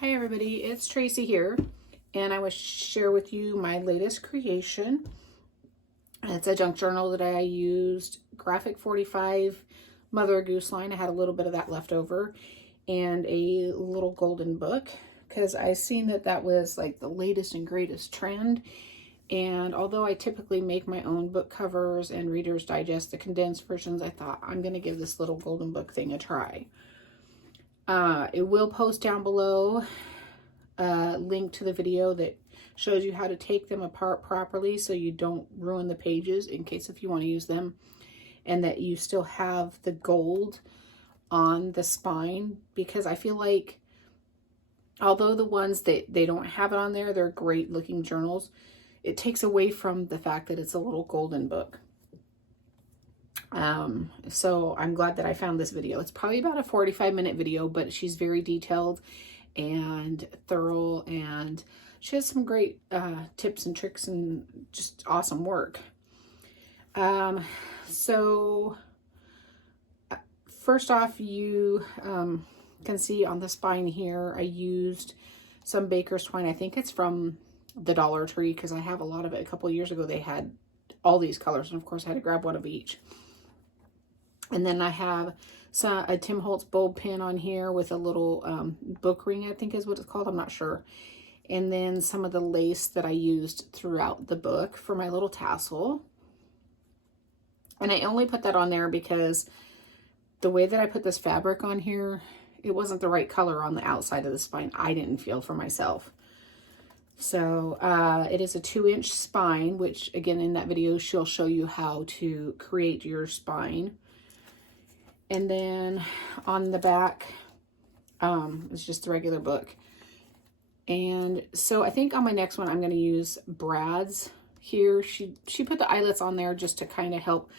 Hi everybody, it's Tracy here, and I will share with you my latest creation. It's a junk journal that I used, Graphic 45 Mother Goose line. I had a little bit of that left over, and a little golden book, because I seen that was like the latest and greatest trend. And although I typically make my own book covers and Reader's Digest, the condensed versions, I thought I'm going to give this little golden book thing a try. It will post down below a link to the video that shows you how to take them apart properly so you don't ruin the pages in case if you want to use them, and that you still have the gold on the spine, because I feel like although the ones that they don't have it on there, they're great looking journals, it takes away from the fact that it's a little golden book. So I'm glad that I found this video. It's probably about a 45-minute video, but she's very detailed and thorough, and she has some great tips and tricks and just awesome work. So first off, you can see on the spine here, I used some baker's twine. I think it's from the Dollar Tree, because I have a lot of it. A couple of years ago, they had all these colors, and of course I had to grab one of each. And then I have a Tim Holtz bulb pin on here with a little book ring, I think is what it's called. I'm not sure. And then some of the lace that I used throughout the book for my little tassel. And I only put that on there because the way that I put this fabric on here, it wasn't the right color on the outside of the spine. I didn't feel for myself. So it is a 2-inch spine, which again in that video she'll show you how to create your spine. And then on the back, it's just the regular book. And so I think on my next one, I'm going to use Brad's here. She put the eyelets on there just to kind of help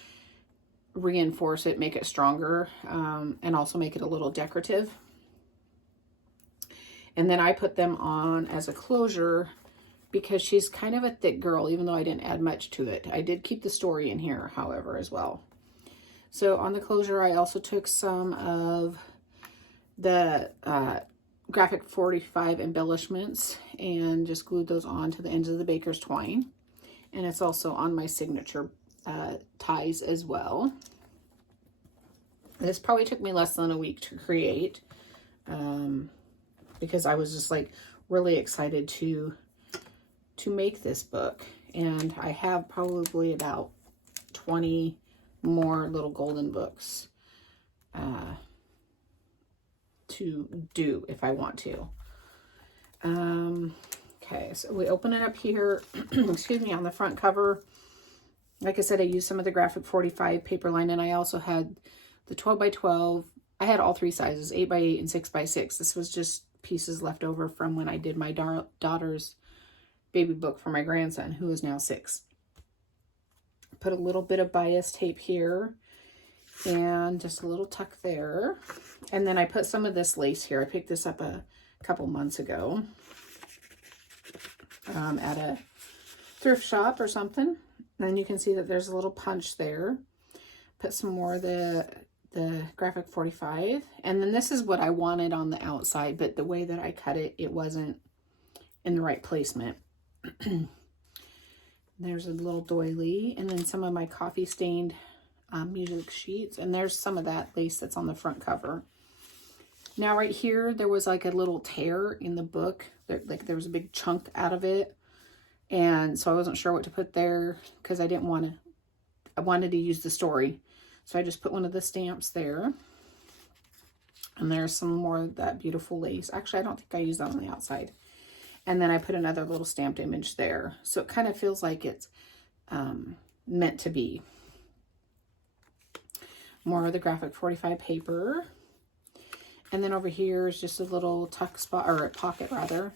reinforce it, make it stronger, and also make it a little decorative. And then I put them on as a closure because she's kind of a thick girl, even though I didn't add much to it. I did keep the story in here, however, as well. So on the closure, I also took some of the Graphic 45 embellishments and just glued those on to the ends of the baker's twine. And it's also on my signature ties as well. This probably took me less than a week to create because I was just like really excited to make this book. And I have probably about 20 more little golden books to do if I want to. Okay, so we open it up here, excuse me, on the front cover. Like I said, I used some of the Graphic 45 paper line, and I also had the 12 by 12. I had all three sizes, 8 by 8 and 6 by 6. This was just pieces left over from when I did my daughter's baby book for my grandson, who is now 6. Put a little bit of bias tape here and just a little tuck there. And then I put some of this lace here. I picked this up a couple months ago at a thrift shop or something. And you can see that there's a little punch there. Put some more of the Graphic 45. And then this is what I wanted on the outside, but the way that I cut it, it wasn't in the right placement. There's a little doily, and then some of my coffee stained music sheets, and there's some of that lace that's on the front cover. Now right here, there was like a little tear in the book. There was a big chunk out of it, and so I wasn't sure what to put there because I wanted to use the story. So I just put one of the stamps there. And there's some more of that beautiful lace. Actually, I don't think I used that on the outside. And then I put another little stamped image there. So it kind of feels like it's meant to be. More of the Graphic 45 paper. And then over here is just a little tuck spot, or a pocket rather.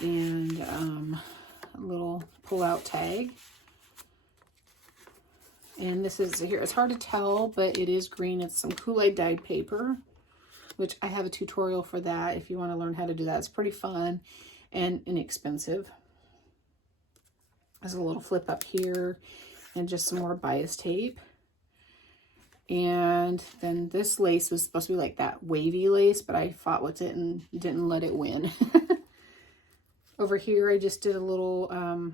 And a little pull-out tag. And this is here. It's hard to tell, but it is green. It's some Koolaid dyed paper, which I have a tutorial for that if you want to learn how to do that. It's pretty fun and inexpensive. There's a little flip up here and just some more bias tape. And then this lace was supposed to be like that wavy lace, but I fought with it and didn't let it win. Over here, I just did a little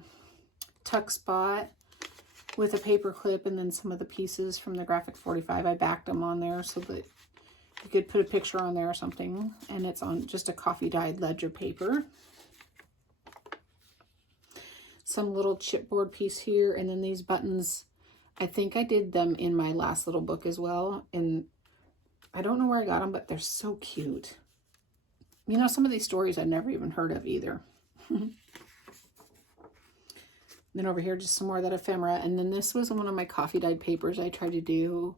tuck spot with a paper clip, and then some of the pieces from the Graphic 45. I backed them on there so that you could put a picture on there or something. And it's on just a coffee dyed ledger paper. Some little chipboard piece here, and then these buttons. I think I did them in my last little book as well, and I don't know where I got them, but they're so cute. You know, some of these stories I've never even heard of either. Then over here, just some more of that ephemera, and then this was one of my coffee dyed papers I tried to do,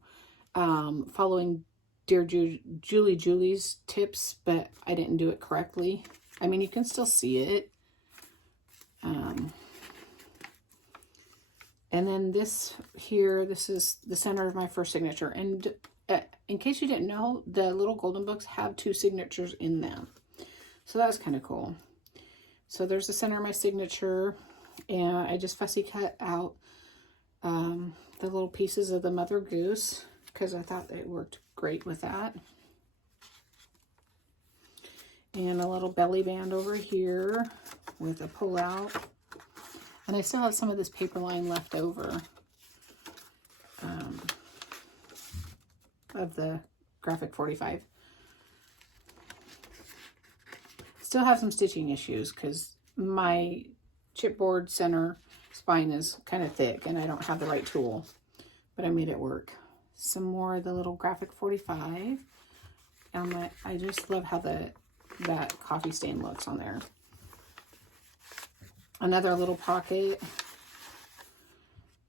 following DearJulieJulie's tips, but I didn't do it correctly. I mean, you can still see it. And then this here, this is the center of my first signature. And in case you didn't know, the little golden books have 2 signatures in them. So that was kind of cool. So there's the center of my signature. And I just fussy cut out the little pieces of the Mother Goose because I thought it worked great with that. And a little belly band over here with a pull out. And I still have some of this paper line left over of the Graphic 45. Still have some stitching issues because my chipboard center spine is kind of thick and I don't have the right tool, but I made it work. Some more of the little Graphic 45. And I just love how that coffee stain looks on there. Another little pocket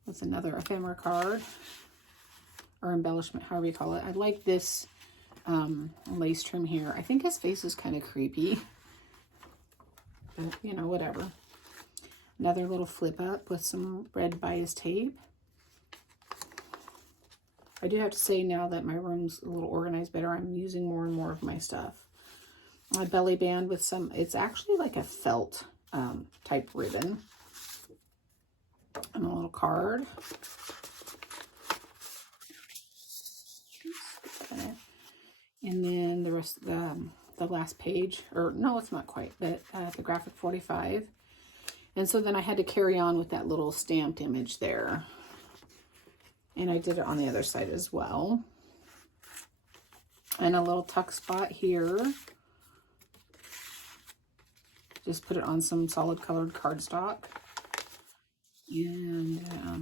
with another ephemera card or embellishment, however you call it. I like this lace trim here. I think his face is kind of creepy, but you know, whatever. Another little flip up with some red bias tape. I do have to say, now that my room's a little organized better, I'm using more and more of my stuff. A belly band with some, it's actually like a felt type ribbon, and a little card, and then the rest of the last page, or no, it's not quite, but the Graphic 45. And so then I had to carry on with that little stamped image there, and I did it on the other side as well, and a little tuck spot here. Just put it on some solid colored cardstock. And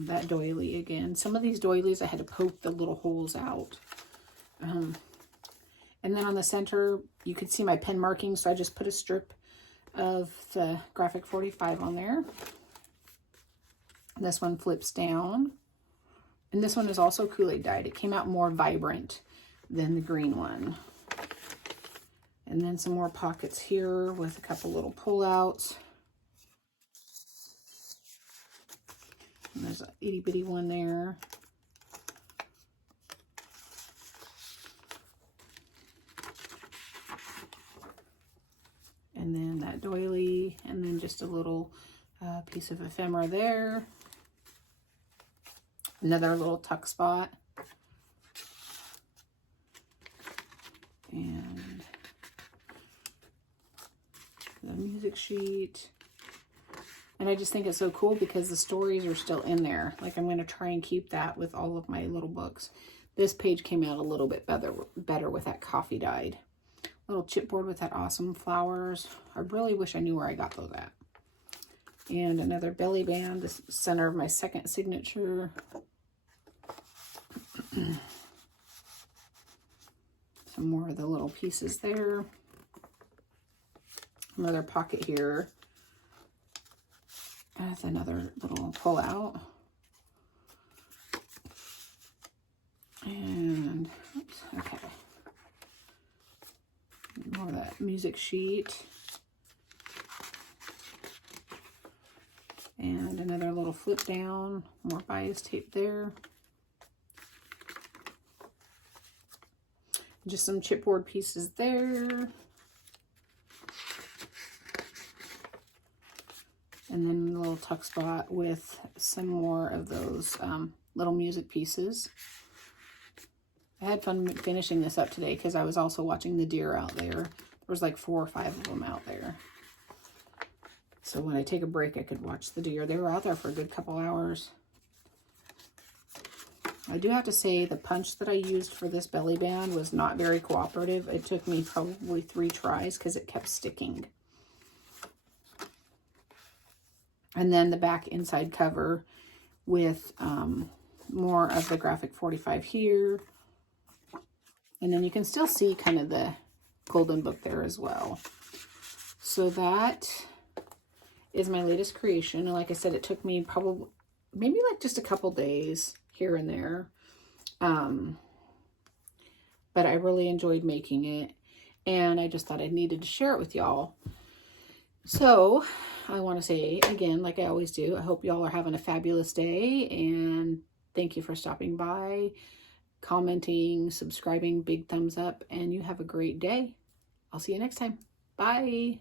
that doily again. Some of these doilies I had to poke the little holes out. And then on the center, you could see my pen marking, so I just put a strip of the Graphic 45 on there. This one flips down. And this one is also Koolaid dyed. It came out more vibrant than the green one. And then some more pockets here with a couple little pullouts. And there's an itty bitty one there. And then that doily, and then just a little piece of ephemera there. Another little tuck spot. And the music sheet. And I just think it's so cool because the stories are still in there. Like, I'm going to try and keep that with all of my little books. This page came out a little bit better with that coffee dyed. Little chipboard with that awesome flowers. I really wish I knew where I got those at. And another belly band, the center of my second signature. Some more of the little pieces there. Another pocket here. That's another little pull out. And, oops, okay. More of that music sheet. And another little flip down. More bias tape there. Just some chipboard pieces there. And then a little tuck spot with some more of those little music pieces. I had fun finishing this up today because I was also watching the deer out there. There was like 4 or 5 of them out there. So when I take a break, I could watch the deer. They were out there for a good couple hours. I do have to say the punch that I used for this belly band was not very cooperative. It took me probably 3 tries because it kept sticking. And then the back inside cover with more of the graphic 45 here. And then you can still see kind of the golden book there as well. So that is my latest creation. And like I said, it took me probably maybe like just a couple days here and there. But I really enjoyed making it. And I just thought I needed to share it with y'all. So I want to say again, like I always do, I hope y'all are having a fabulous day. And thank you for stopping by, commenting, subscribing, big thumbs up, and you have a great day. I'll see you next time. Bye.